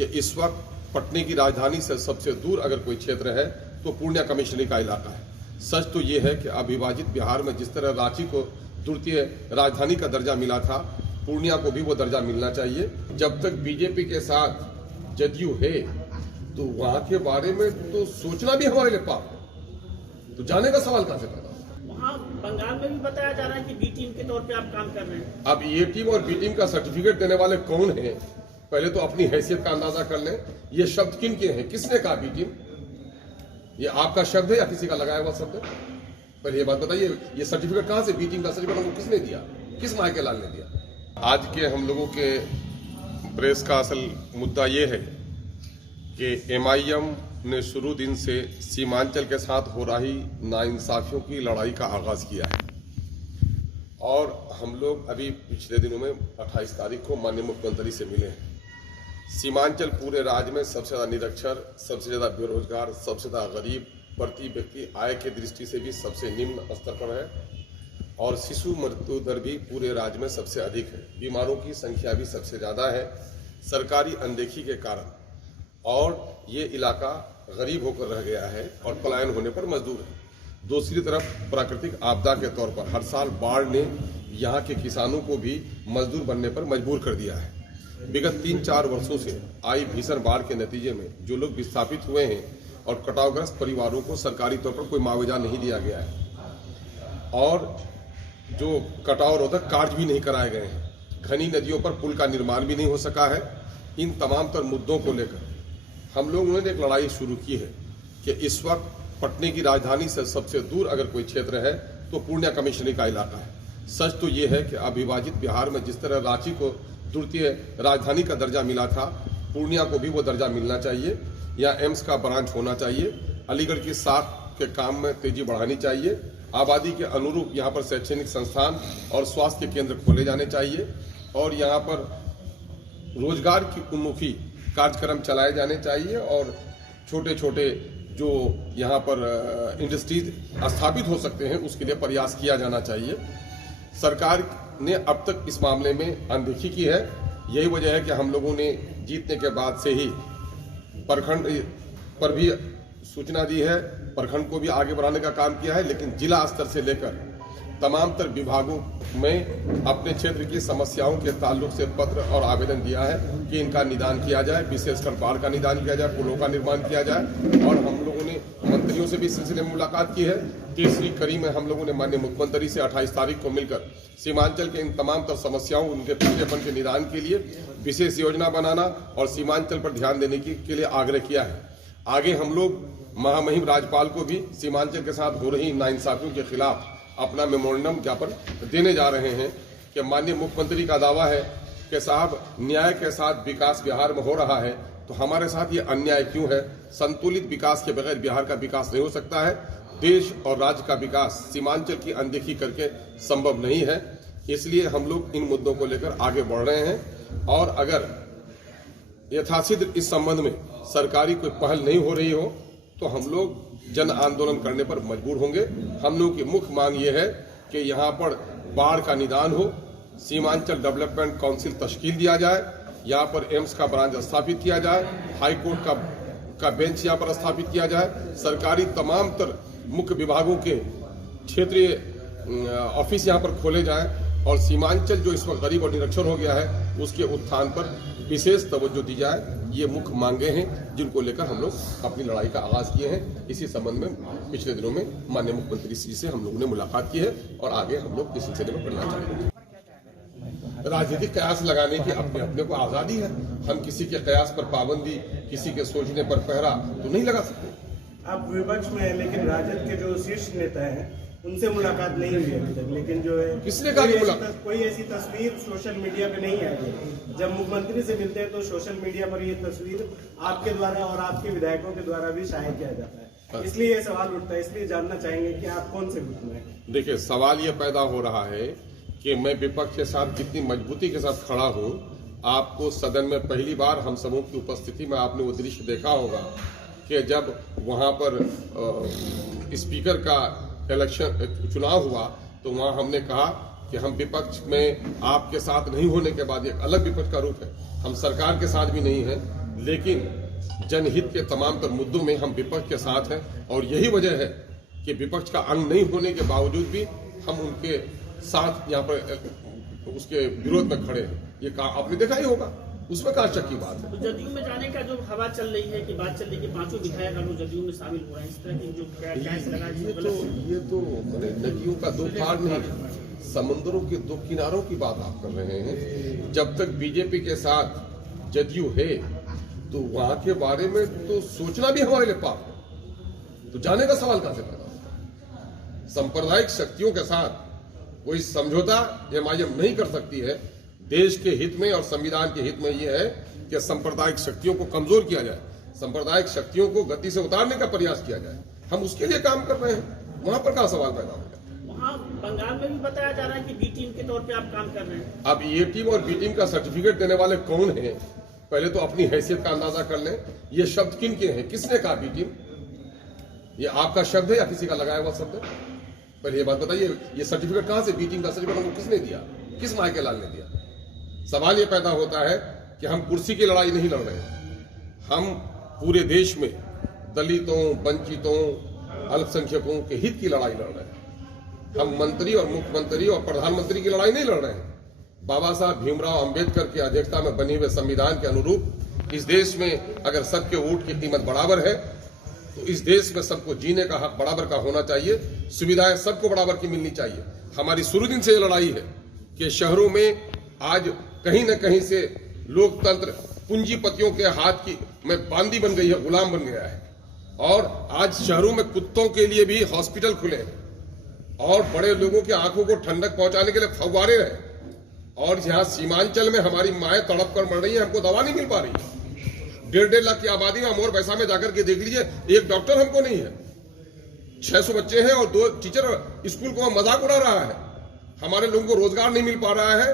कि इस वक्त पटने की राजधानी से सबसे दूर अगर कोई क्षेत्र है तो पूर्णिया कमिश्नरी का इलाका है। सच तो ये है कि अविभाजित बिहार में जिस तरह रांची को द्वितीय राजधानी का दर्जा मिला था, पूर्णिया को भी वो दर्जा मिलना चाहिए। जब तक बीजेपी के साथ जदयू है तो वहां के बारे में तो सोचना भी हमारे लिए पाप है, तो जाने का सवाल कहां से पैदा होगा। वहाँ बंगाल में भी बताया जा रहा है कि बी टीम के तौर पे आप काम कर रहे हैं। अब ए टीम और बी टीम का सर्टिफिकेट देने वाले कौन हैं, पहले तो अपनी हैसियत का अंदाजा कर लें। ये शब्द किन के हैं, किसने कहा बी टीम? ये आपका शब्द है या किसी का लगाया हुआ शब्द है? पहले ये बात बताइए, ये सर्टिफिकेट कहां से, बी टीम का सर्टिफिकेट हमको किसने दिया, किस माह के लाल ने दिया? आज के हम लोगों के प्रेस का असल मुद्दा ये है कि एमआईएम ने शुरू दिन से सीमांचल के साथ हो रही नाइंसाफियों की लड़ाई का आगाज किया है। और हम लोग अभी पिछले दिनों में 28 तारीख को माननीय मुख्यमंत्री से मिले हैं। सीमांचल पूरे राज्य में सबसे ज्यादा निरक्षर, सबसे ज्यादा बेरोजगार, सबसे ज्यादा गरीब, प्रति व्यक्ति आय की दृष्टि से भी सबसे निम्न स्तर पर है और शिशु मृत्यु दर भी पूरे राज्य में सबसे अधिक है। बीमारों की संख्या भी सबसे ज्यादा है सरकारी अनदेखी के कारण। और ये इलाका गरीब होकर रह गया है और पलायन होने पर मजदूर है। दूसरी तरफ प्राकृतिक आपदा के तौर पर हर साल बाढ़ ने यहाँ के किसानों को भी मजदूर बनने पर मजबूर कर दिया है। विगत 3-4 वर्षों से आई भीषण बाढ़ के नतीजे में जो लोग विस्थापित हुए हैं और कटावग्रस्त परिवारों को सरकारी तौर पर कोई मुआवजा नहीं दिया गया है और जो कटाव रोधक कार्य भी नहीं कराए गए हैं। घनी नदियों पर पुल का निर्माण भी नहीं हो सका है। इन तमाम तर मुद्दों को लेकर हम लोगों ने एक लड़ाई शुरू की है कि इस वक्त पटने की राजधानी से सबसे दूर अगर कोई क्षेत्र है तो पूर्णिया कमिश्नरी का इलाका है। सच तो ये है कि अविभाजित बिहार में जिस तरह रांची को द्वितीय राजधानी का दर्जा मिला था, पूर्णिया को भी वो दर्जा मिलना चाहिए। या एम्स का ब्रांच होना चाहिए। अलीगढ़ की साख के काम में तेजी बढ़ानी चाहिए। आबादी के अनुरूप यहाँ पर शैक्षणिक संस्थान और स्वास्थ्य केंद्र खोले जाने चाहिए और यहाँ पर रोजगार की उन्मुखी कार्यक्रम चलाए जाने चाहिए और छोटे छोटे जो यहाँ पर इंडस्ट्रीज स्थापित हो सकते हैं उसके लिए प्रयास किया जाना चाहिए। सरकार ने अब तक इस मामले में अनदेखी की है। यही वजह है कि हम लोगों ने जीतने के बाद से ही प्रखंड पर भी सूचना दी है, प्रखंड को भी आगे बढ़ाने का काम किया है, लेकिन जिला स्तर से लेकर तमाम तर विभागों में अपने क्षेत्र की समस्याओं के ताल्लुक से पत्र और आवेदन दिया है कि इनका निदान किया जाए, विशेषकर बाढ़ का निदान किया जाए, पुलों का निर्माण किया जाए। और हम लोगों ने मंत्रियों से भी इस सिलसिले में मुलाकात की है। तीसरी कड़ी में हम लोगों ने माननीय मुख्यमंत्री से 28 तारीख को मिलकर सीमांचल के इन तमाम तर समस्याओं, उनके पिछड़ेपन के निदान के लिए विशेष योजना बनाना और सीमांचल पर ध्यान देने के लिए आग्रह किया है। आगे हम लोग महामहिम राज्यपाल को भी सीमांचल के साथ हो रही नाइंसाफियों के खिलाफ अपना मेमोरेंडम ज्ञापन देने जा रहे हैं कि माननीय मुख्यमंत्री का दावा है कि साहब न्याय के साथ विकास बिहार में हो रहा है, तो हमारे साथ ये अन्याय क्यों है? संतुलित विकास के बगैर बिहार का विकास नहीं हो सकता है। देश और राज्य का विकास सीमांचल की अनदेखी करके संभव नहीं है। इसलिए हम लोग इन मुद्दों को लेकर आगे बढ़ रहे हैं और अगर यथाशीघ्र इस संबंध में सरकारी कोई पहल नहीं हो रही हो तो हम लोग जन आंदोलन करने पर मजबूर होंगे। हम लोगों की मुख्य मांग ये है कि यहाँ पर बाढ़ का निदान हो, सीमांचल डेवलपमेंट काउंसिल तश्कील दिया जाए, यहाँ पर एम्स का ब्रांच स्थापित किया जाए, हाई कोर्ट का बेंच यहाँ पर स्थापित किया जाए, सरकारी तमाम तर मुख्य विभागों के क्षेत्रीय ऑफिस यहाँ पर खोले जाए और सीमांचल जो इस वक्त गरीब और निरक्षर हो गया है उसके उत्थान पर विशेष तवज्जो दी जाए। ये मुख्य मांगे हैं जिनको लेकर हम लोग अपनी लड़ाई का आगाज किए हैं। इसी संबंध में पिछले दिनों में माननीय मुख्यमंत्री जी से हम लोगों ने मुलाकात की है और आगे हम लोग इस सिलसिले में बढ़ना चाहेंगे। राजनीतिक कयास लगाने की अपने को आजादी है। हम किसी के कयास पर पाबंदी, किसी के सोचने पर पहरा तो नहीं लगा सकते। आप विपक्ष में हैं लेकिन राजद के जो शीर्ष नेता हैं उनसे मुलाकात नहीं हुई अभी तक, लेकिन जो है किसने कहा कोई ऐसी तस्वीर सोशल मीडिया पे नहीं आई। जब मुख्यमंत्री से मिलते हैं तो सोशल मीडिया पर ये तस्वीर आपके द्वारा और आपके विधायकों के द्वारा भी शाया किया जाता है, इसलिए ये सवाल उठता है। इसलिए जानना चाहेंगे कि आप कौन से गुट में? देखिए, सवाल ये पैदा हो रहा है कि मैं विपक्ष के साथ कितनी मजबूती के साथ खड़ा हूँ। आपको सदन में पहली बार हम समूह की उपस्थिति में आपने वो दृश्य देखा होगा कि जब वहां पर स्पीकर का इलेक्शन चुनाव हुआ तो वहां हमने कहा कि हम विपक्ष में आपके साथ नहीं होने के बाद एक अलग विपक्ष का रूप है, हम सरकार के साथ भी नहीं है, लेकिन जनहित के तमाम तर मुद्दों में हम विपक्ष के साथ हैं और यही वजह है कि विपक्ष का अंग नहीं होने के बावजूद भी हम उनके साथ यहाँ पर उसके विरोध में खड़े हैं। ये आपने देखा ही होगा, उसमें कहाँ शक की बात है। तो जदयू में जाने का जो हवा चल रही है कि बात चल रही है कि 5 विधायक अब जदयू में शामिल हो रहे हैं, इस तरह की जो कैश लगा ये तो नदियों का दो पार नहीं, समुद्रों के दो किनारों की बात आप कर रहे हैं। जब तक बीजेपी के साथ जदयू है तो वहां के बारे में तो सोचना भी हमारे लिए पाप है, तो जाने का सवाल कहां से पैदा होता है। सांप्रदायिक शक्तियों के साथ कोई समझौता एमआईएम नहीं कर सकती है। देश के हित में और संविधान के हित में यह है कि सांप्रदायिक शक्तियों को कमजोर किया जाए, सांप्रदायिक शक्तियों को गति से उतारने का प्रयास किया जाए। हम उसके लिए काम कर रहे हैं, वहां पर कहां सवाल पैदा होगा। वहाँ बंगाल में भी बताया जा रहा है कि बी टीम के तौर पे आप काम कर रहे हैं। अब ए टीम और बी टीम का सर्टिफिकेट देने वाले कौन हैं, पहले तो अपनी हैसियत का अंदाजा कर लें। ये शब्द किन के हैं, किसने कहा बी टीम? ये आपका शब्द है या किसी का लगाया हुआ शब्द है? पहले ये बात बताइए, ये सर्टिफिकेट कहां से, बी टीम का सर्टिफिकेट हमको किसने दिया, किस माह के लाल ने दिया? सवाल ये पैदा होता है कि हम कुर्सी की लड़ाई नहीं लड़ रहे हैं, हम पूरे देश में दलितों, वंचितों, अल्पसंख्यकों के हित की लड़ाई लड़ रहे हैं। हम मंत्री और मुख्यमंत्री और प्रधानमंत्री की लड़ाई नहीं लड़ रहे हैं। बाबा साहब भीमराव अंबेडकर की अध्यक्षता में बने हुए संविधान के अनुरूप इस देश में अगर सबके वोट की कीमत बराबर है तो इस देश में सबको जीने का हक बराबर का होना चाहिए, सुविधाएं सबको बराबर की मिलनी चाहिए। हमारी शुरू दिन से ये लड़ाई है कि शहरों में आज कहीं न कहीं से लोकतंत्र पूंजीपतियों के हाथ की में बांदी बन गई है, गुलाम बन गया है। और आज शहरों में कुत्तों के लिए भी हॉस्पिटल खुले हैं और बड़े लोगों की आंखों को ठंडक पहुंचाने के लिए फव्वारे रहे। और यहाँ सीमांचल में हमारी माएं तड़प कर मर रही है, हमको दवा नहीं मिल पा रही है। 1.5 लाख की आबादी में अमोर वैसा में जाकर के देख लीजिए, एक डॉक्टर हमको नहीं है। 600 बच्चे हैं और 2 टीचर स्कूल को मजाक उड़ा रहा है। हमारे लोगों को रोजगार नहीं मिल पा रहा है।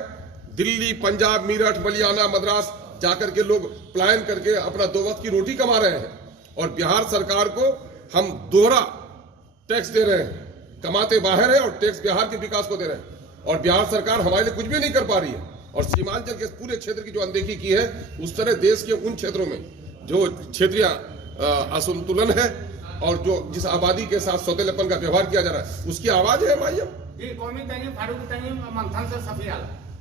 दिल्ली, पंजाब, मीरठ, मलियाना, मद्रास जाकर के लोग पलायन करके अपना 2 वक्त की रोटी कमा रहे हैं। और बिहार सरकार को हम दोहरा टैक्स दे रहे हैं, कमाते बाहर है और टैक्स बिहार के विकास को दे रहे हैं। और बिहार सरकार हमारे लिए कुछ भी नहीं कर पा रही है। और सीमांचल के पूरे क्षेत्र की जो अनदेखी की है, उस तरह देश के उन क्षेत्रों में जो क्षेत्रीय असंतुलन है और जो जिस आबादी के साथ सौतेलेपन का व्यवहार किया जा रहा है, उसकी आवाज है एमआईएम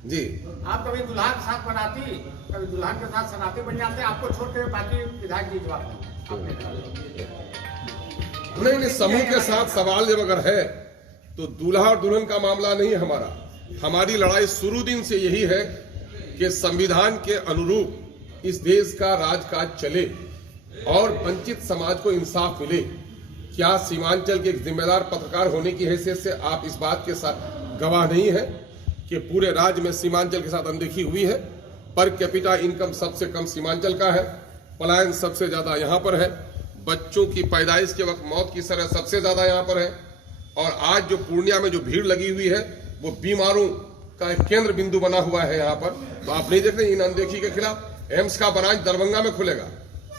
जी। आप कभी दुल्हा के साथ बनाती, कभी दुल्हन के साथ सनाते बन जाते, आपको छोड़ के बाकी विधायक जी जवाब नहीं, समूह के साथ सवाल जब अगर है तो दूल्हा और दुल्हन का मामला नहीं हमारा। हमारी लड़ाई शुरू दिन से यही है कि संविधान के अनुरूप इस देश का राजकाज चले और वंचित समाज को इंसाफ मिले। क्या सीमांचल के एक जिम्मेदार पत्रकार होने की हैसियत से आप इस बात के साथ गवाह नहीं है कि पूरे राज्य में सीमांचल के साथ अनदेखी हुई है? पर कैपिटा इनकम सबसे कम सीमांचल का है, पलायन सबसे ज्यादा यहां पर है, बच्चों की पैदाइश के वक्त मौत की शरह सबसे ज्यादा यहां पर है। और आज जो पूर्णिया में जो भीड़ लगी हुई है वो बीमारों का एक केंद्र बिंदु बना हुआ है यहाँ पर। तो आप नहीं देख रहे इन अनदेखी के खिलाफ। एम्स का ब्रांच दरभंगा में खुलेगा,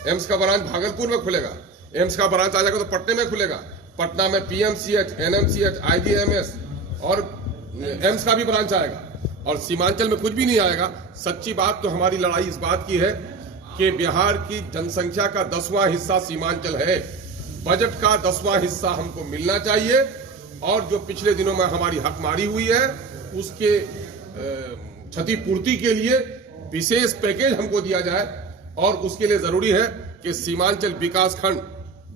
एम्स का ब्रांच भागलपुर में खुलेगा, एम्स का ब्रांच आ जाएगा तो पटने में खुलेगा। पटना में पीएमसीएच, एनएमसीएच, आईजीएमएस और एम्स का भी ब्रांच आएगा। और सीमांचल में कुछ भी नहीं आएगा। सच्ची बात तो हमारी लड़ाई इस बात की है कि बिहार की जनसंख्या का 10वां हिस्सा सीमांचल है। बजट का 10वां हिस्सा हमको मिलना चाहिए और जो पिछले दिनों में हमारी हकमारी हुई है उसके क्षतिपूर्ति के लिए विशेष पैकेज हमको दिया जाए। और उसके लिए जरूरी है कि सीमांचल विकास खंड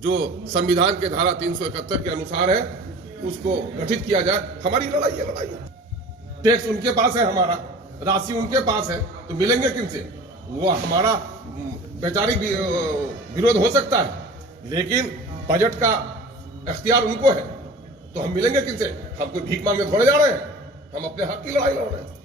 जो संविधान के धारा 371 के अनुसार है उसको गठित किया जाए। हमारी लड़ाई है, लड़ाई है। टैक्स उनके पास है, हमारा राशि उनके पास है, तो मिलेंगे किनसे? वो हमारा वैचारिक विरोध हो सकता है लेकिन बजट का इख्तियार उनको है, तो हम मिलेंगे किनसे? हम कोई भीख मांगने थोड़े जा रहे हैं, हम अपने हक की लड़ाई लड़ रहे हैं।